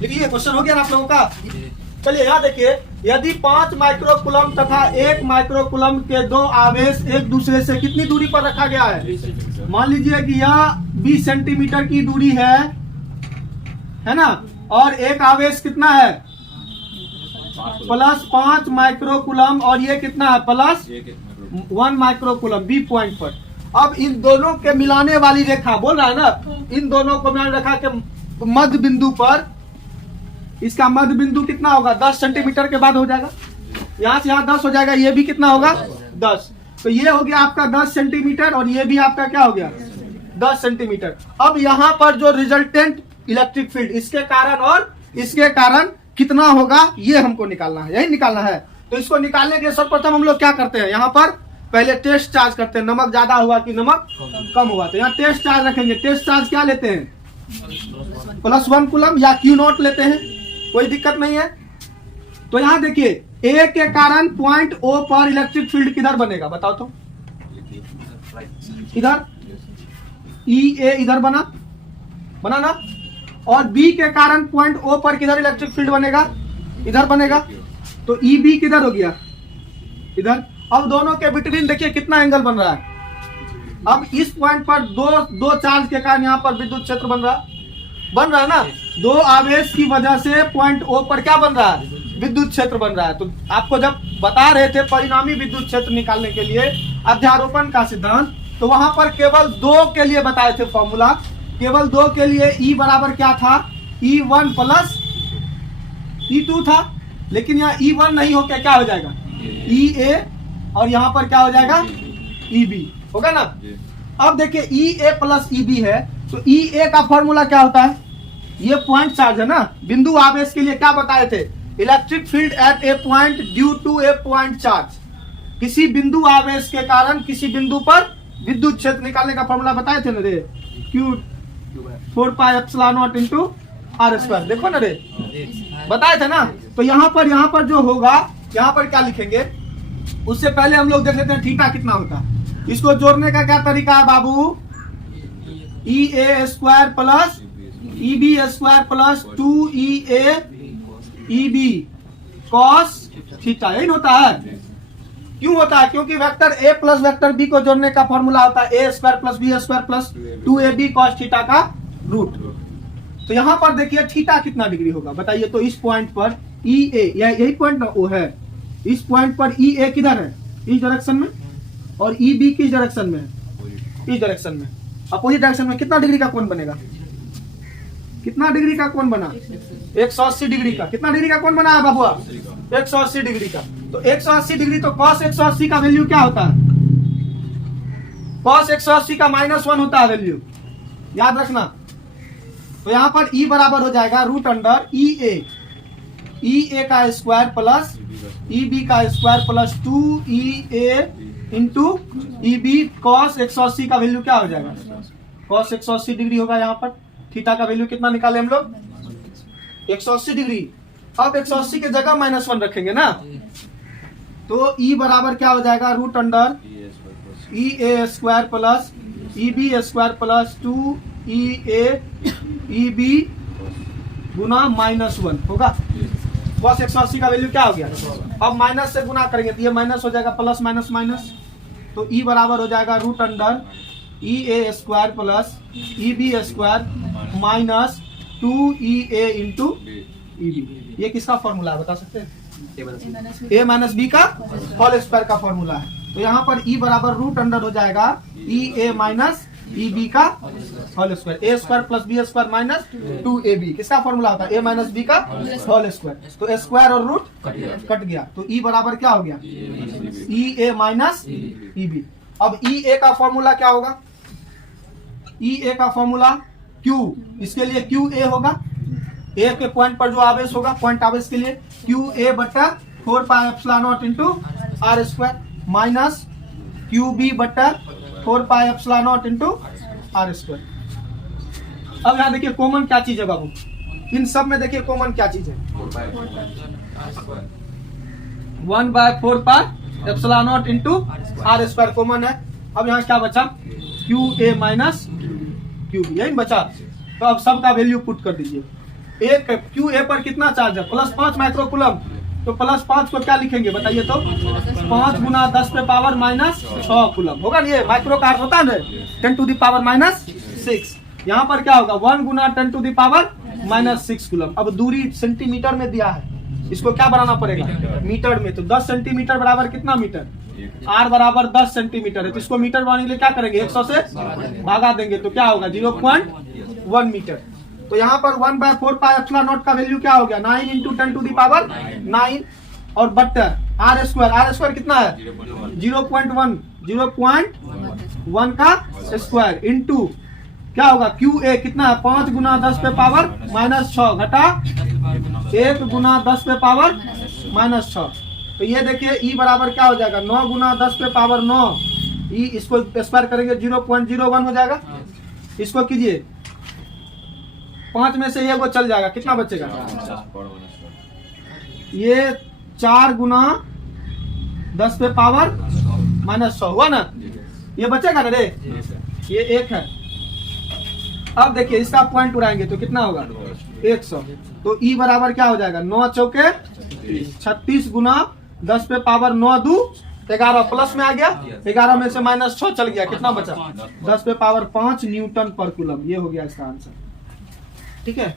देखिए क्वेश्चन हो गया ना आप लोगों का। चलिए यहाँ देखिए, यदि 5 माइक्रोकुलम तथा 1 माइक्रोकुलम के दो आवेश एक दूसरे से कितनी दूरी पर रखा गया है। मान लीजिए कि यह 20 सेंटीमीटर की दूरी है ना, और एक आवेश कितना है प्लस 5 माइक्रोकुलम, और ये कितना है प्लस 1 माइक्रोकुलम बी पॉइंट पर। अब इन दोनों के मिलाने वाली रेखा बोल रहा है ना, इन दोनों को मिलाने रेखा के मध्य बिंदु पर, इसका मध्य बिंदु कितना होगा 10 सेंटीमीटर के बाद हो जाएगा। यहाँ से यहाँ 10 हो जाएगा, ये भी कितना होगा 10। तो ये हो गया आपका 10 सेंटीमीटर, और ये भी आपका क्या हो गया 10 सेंटीमीटर। अब यहाँ पर जो रिजल्टेंट इलेक्ट्रिक फील्ड इसके कारण और इसके कारण कितना होगा, ये हमको निकालना है, यही निकालना है। तो इसको निकालने के सर्वप्रथम हम लोग क्या करते हैं, यहाँ पर पहले टेस्ट चार्ज करते हैं, नमक ज्यादा हुआ कि नमक कम हुआ। तो यहाँ टेस्ट चार्ज रखेंगे। टेस्ट चार्ज क्या लेते हैं +1 कूलम या Q0 लेते हैं, कोई दिक्कत नहीं है। तो यहाँ देखिए ए के कारण पॉइंट O पर इलेक्ट्रिक फील्ड किधर बनेगा बताओ तो, इधर EA इधर बना ना, और B के कारण पॉइंट O पर किधर इलेक्ट्रिक फील्ड बनेगा, इधर बनेगा। तो EB किधर हो गया, इधर। अब दोनों के बिटवीन देखिए कितना एंगल बन रहा है। अब इस पॉइंट पर दो चार्ज के कारण यहाँ पर विद्युत क्षेत्र बन रहा है ना। दो आवेश की वजह से पॉइंट O पर क्या बन रहा है, विद्युत क्षेत्र बन रहा है। तो आपको जब बता रहे थे परिणामी विद्युत क्षेत्र निकालने के लिए अध्यारोपण का सिद्धांत, तो वहां पर केवल 2 के लिए बताए थे फॉर्मूला। केवल 2 के लिए E बराबर क्या था, E1 प्लस E2 था। लेकिन यहाँ E1 नहीं होकर क्या हो जाएगा EA, और यहाँ पर क्या हो जाएगा EB होगा ना। अब देखिए EA प्लस EB है, तो EA का फॉर्मूला क्या होता है, ये पॉइंट चार्ज है ना, बिंदु आवेश के लिए क्या बताए थे, electric field at a point due to a point charge. किसी बिंदु आवेश के कारण किसी बिंदु पर विद्युत क्षेत्र निकालने का फॉर्मूला बताए थे ना रे, Q 4πε0 इंटू R²। देखो ना रे, बताए थे ना। तो यहाँ पर जो होगा, यहाँ पर क्या लिखेंगे, उससे पहले हम लोग देख लेते हैं थीटा कितना होता है। इसको जोड़ने का क्या तरीका है बाबू, EA² plus EB² plus 2EA EB cos theta, यही होता है। क्यों होता है, क्योंकि vector A plus vector B को जोड़ने का फॉर्मूला होता है A² plus B² plus 2AB cos theta का रूट। तो यहाँ पर देखिए थीटा कितना डिग्री होगा बताइए। तो इस पॉइंट पर EA, यही पॉइंट ना O है, इस पॉइंट पर EA किधर है, इस डायरेक्शन में, और EB किस डायरेक्शन में है, इस डायरेक्शन में। अपोजिट डायरेक्शन में कितना डिग्री का कोण बनेगा, कितना डिग्री का कोण बना 180 डिग्री का। कितना डिग्री का कोण बना है बाबुआ 180 डिग्री का। तो 180 डिग्री, तो cos 180 का वैल्यू क्या होता है, cos 180 का -1 होता है वैल्यू, याद रखना। तो यहाँ पर E बराबर हो जाएगा EA का स्क्वायर प्लस EB का square plus 2EA into EB cos 180 का वैल्यू क्या हो जाएगा, cos 180 डिग्री होगा। यहाँ पर थीटा का वैल्यू कितना निकाले हम लोग 180 डिग्री। अब 180 के जगह -1 रखेंगे ना, तो E बराबर क्या हो जाएगा EA² plus EB² plus 2EA EB गुना -1 होगा। cos 180 का वैल्यू क्या हो गया। अब माइनस से गुना करेंगे तो ये माइनस हो जाएगा, प्लस माइनस माइनस। तो E बराबर हो जाएगा EA² plus EB² minus 2EA into EB। ये किसका फॉर्मूला है बता सकते हैं, A माइनस B का होल स्क्वायर का फॉर्मूला है। तो यहाँ पर E बराबर हो जाएगा EA माइनस EB का whole square, A² plus B² minus 2AB। किसका फॉर्मूला होता है A माइनस B का होल स्क्वायर। तो स्क्वायर और रूट कट गया, तो E बराबर क्या हो गया EA माइनस EB। अब EA का फॉर्मूला क्या होगा, EA का फॉर्मूला Q, इसके लिए QA होगा, A के पॉइंट पर जो आवेश होगा, पॉइंट आवेश के लिए QA बटा 4πε0 इंटू R² माइनस QB बटा 4πε0 इंटू R²। अब यहाँ देखिए कॉमन क्या चीज है बाबू, इन सब में देखिए कॉमन क्या चीज है, 1/4πε0 इंटू R² कॉमन है। अब यहाँ क्या बचा QA माइनस QB, यही बचा। तो अब सबका वैल्यू पुट कर दीजिए। एक क्यू ए पर कितना चार्ज है, +5 माइक्रोकूलम। तो +5 को क्या लिखेंगे बताइए तो, 5 गुना 10 पे पावर -6 कूलम होगा ना, ये माइक्रो का अर्थ होता है ना 10 टू द पावर -6। यहाँ पर क्या होगा 1 गुना 10 टू द पावर -6 कूलम। अब दूरी सेंटीमीटर में दिया है, इसको क्या बनाना पड़ेगा मीटर में। तो 10 सेंटीमीटर बराबर कितना मीटर, r बराबर 10 सेंटीमीटर है, तो इसको मीटर बनाने के लिए क्या करेंगे 100 से भागा देंगे, तो क्या होगा 0.1 मीटर। तो यहाँ पर 1/4πε0 का वैल्यू क्या हो गया 9 × 10 टू द पावर 9 और बट्टर r स्क्वायर कितना है 0.1 का स्क्वायर इंटू क्या होगा क्यू ए कितना है 5 गुना 10 पे पावर -6 घटा 1 गुना 10 पे पावर -6। तो ये देखिए ई बराबर क्या हो जाएगा 9 गुना 10 पे पावर 9, ई इसको स्क्वायर करेंगे 0.01 हो जाएगा। इसको कीजिए 5 में से ये वो चल जाएगा, कितना बचेगा ये 4 गुना 10 पे पावर -6 हुआ ना, ये बचेगा ना रे, ये 1 है। अब देखिए इसका पॉइंट उड़ाएंगे तो कितना होगा 100। तो ई बराबर क्या हो जाएगा 9 चौके 36 गुना 10 पे पावर 9 दू 11 प्लस में आ गया, 11 में से -6 चल गया, कितना बचा 10 पे पावर 5 न्यूटन पर कूलम। ये हो गया इसका आंसर, ठीक है।